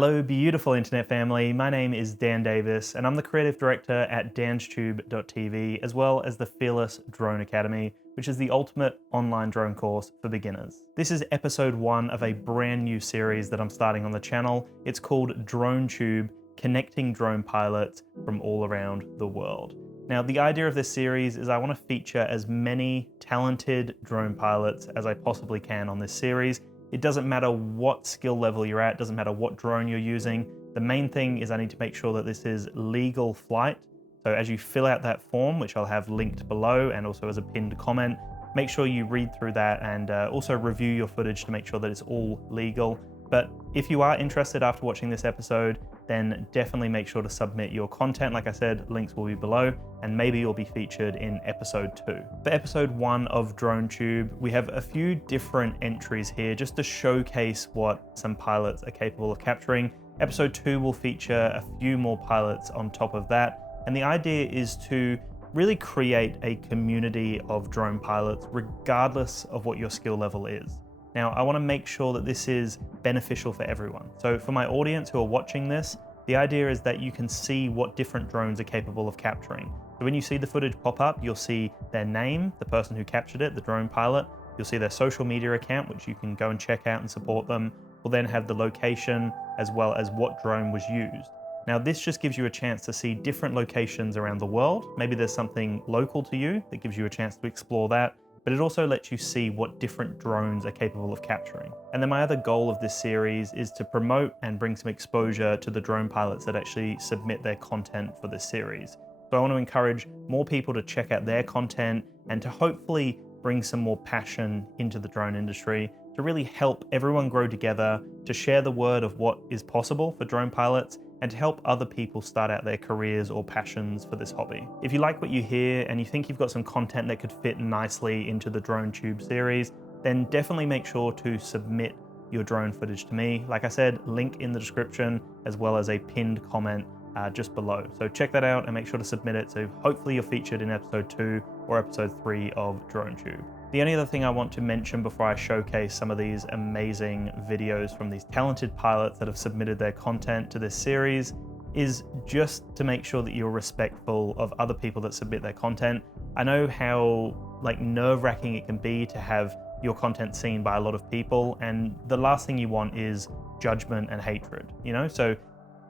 Hello, beautiful internet family. My name is Dan Davis, and I'm the creative director at DansTube.TV, as well as the Fearless Drone Academy, which is the ultimate online drone course for beginners. This is episode 1 of a brand new series that I'm starting on the channel. It's called DroneTube, Connecting Drone Pilots from all around the world. Now, the idea of this series is I want to feature as many talented drone pilots as I possibly can on this series. It doesn't matter what skill level you're at, doesn't matter what drone you're using. The main thing is I need to make sure that this is legal flight. So as you fill out that form, which I'll have linked below and also as a pinned comment, make sure you read through that and also review your footage to make sure that it's all legal. But if you are interested after watching this episode, then definitely make sure to submit your content. Like I said, links will be below, and maybe you'll be featured in episode 2. For episode 1 of DroneTube, we have a few different entries here just to showcase what some pilots are capable of capturing. Episode 2 will feature a few more pilots on top of that, and the idea is to really create a community of drone pilots regardless of what your skill level is. Now, I want to make sure that this is beneficial for everyone. So for my audience who are watching this, the idea is that you can see what different drones are capable of capturing. So when you see the footage pop up, you'll see their name, the person who captured it, the drone pilot. You'll see their social media account, which you can go and check out and support them. We'll then have the location as well as what drone was used. Now, this just gives you a chance to see different locations around the world. Maybe there's something local to you that gives you a chance to explore that. But it also lets you see what different drones are capable of capturing. And then my other goal of this series is to promote and bring some exposure to the drone pilots that actually submit their content for this series. So I want to encourage more people to check out their content and to hopefully bring some more passion into the drone industry, to really help everyone grow together, to share the word of what is possible for drone pilots, and to help other people start out their careers or passions for this hobby. If you like what you hear and you think you've got some content that could fit nicely into the DroneTube series, then definitely make sure to submit your drone footage to me. Like I said, link in the description as well as a pinned comment just below. So check that out and make sure to submit it so hopefully you're featured in episode 2 or episode 3 of DroneTube. The only other thing I want to mention before I showcase some of these amazing videos from these talented pilots that have submitted their content to this series is just to make sure that you're respectful of other people that submit their content. I know how nerve-wracking it can be to have your content seen by a lot of people, and the last thing you want is judgment and hatred, you know? So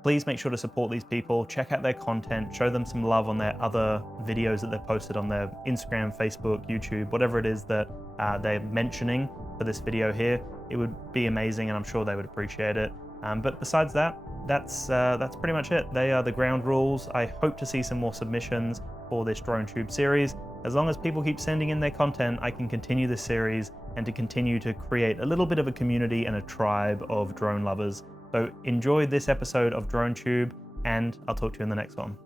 please make sure to support these people, check out their content, show them some love on their other videos that they've posted on their Instagram, Facebook, YouTube, whatever it is that they're mentioning for this video here. It would be amazing and I'm sure they would appreciate it. But besides that, that's pretty much it. They are the ground rules. I hope to see some more submissions for this DroneTube series. As long as people keep sending in their content, I can continue this series and to continue to create a little bit of a community and a tribe of drone lovers. So enjoy this episode of DroneTube, and I'll talk to you in the next one.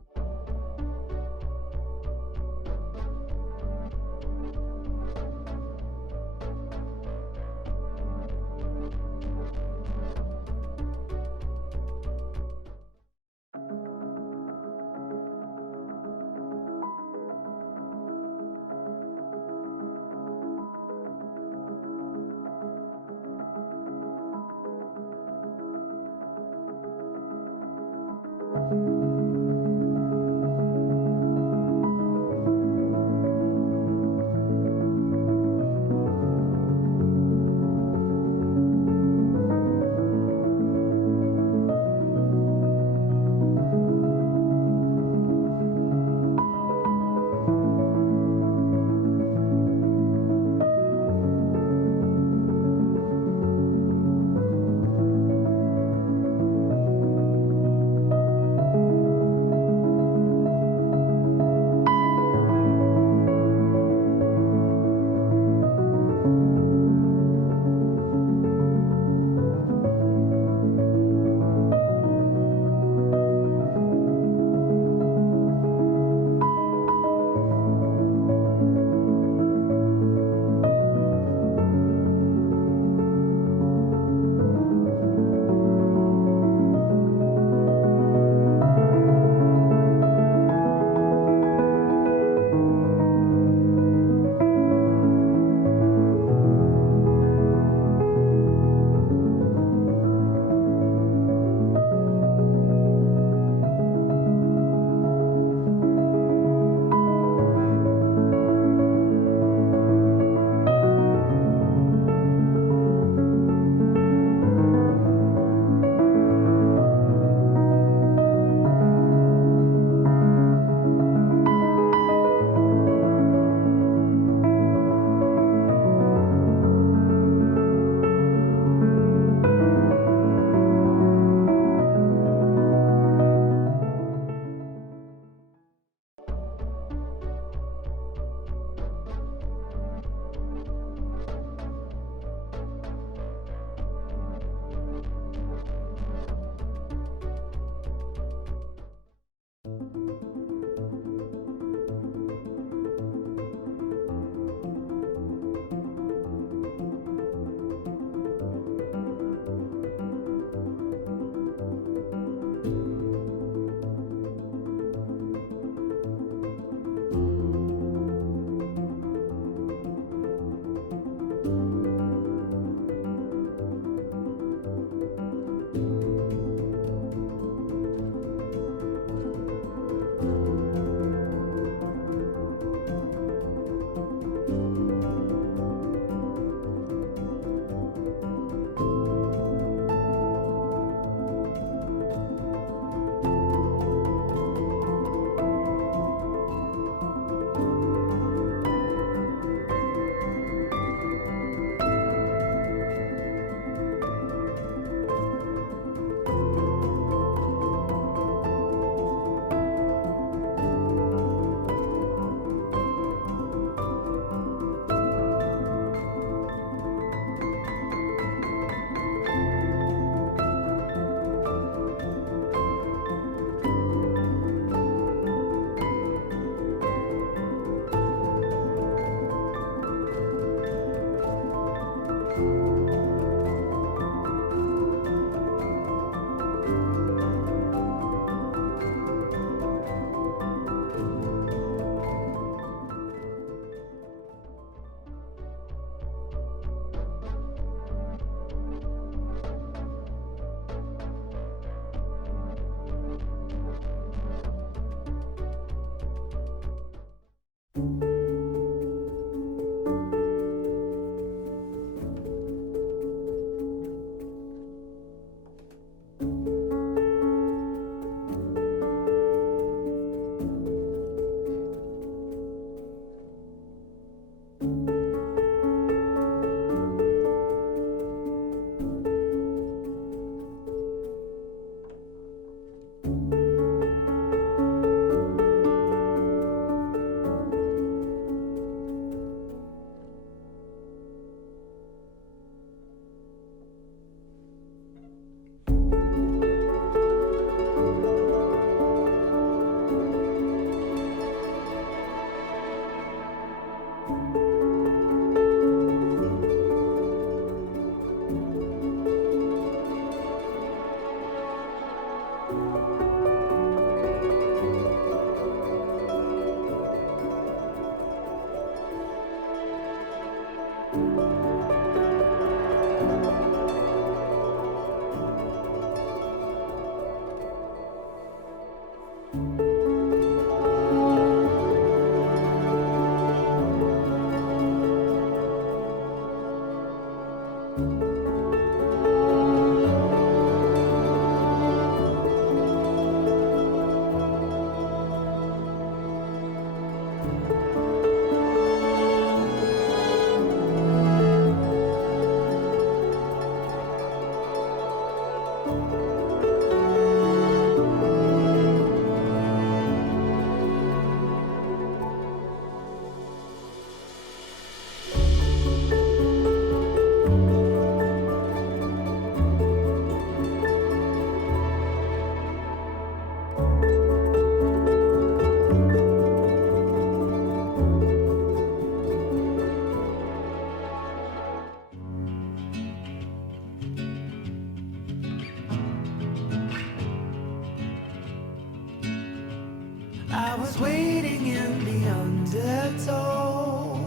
I was waiting in the undertow,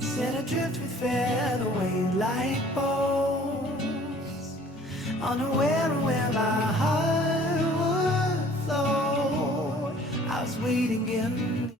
set adrift with featherweight like bows, unaware of where my heart would flow. I was waiting in